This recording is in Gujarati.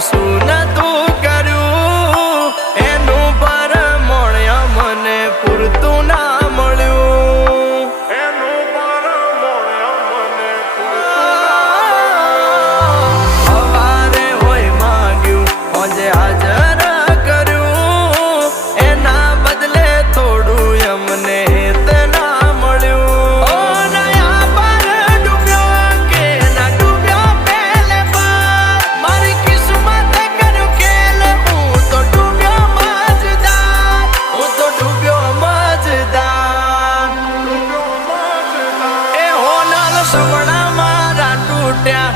શું નતું કર્યું એનું પરમોણ મને પૂરતું ના મળ્યું. એનું પરમોણ મને સવારે હોય માંગ્યું આજે હાજર કર્યું એના બદલે થોડું અમને ના મળ્યું. ઓ નયા પર ડૂબ્યો કે ના ડૂબ્યો પેલે પર મારી કિસ્મત કર્યું ખેલ હું તો ડૂબ્યો મજદાર. હું તો ડૂબ્યો મજદાર. એ હોનલ સપના મારા તૂટ્યા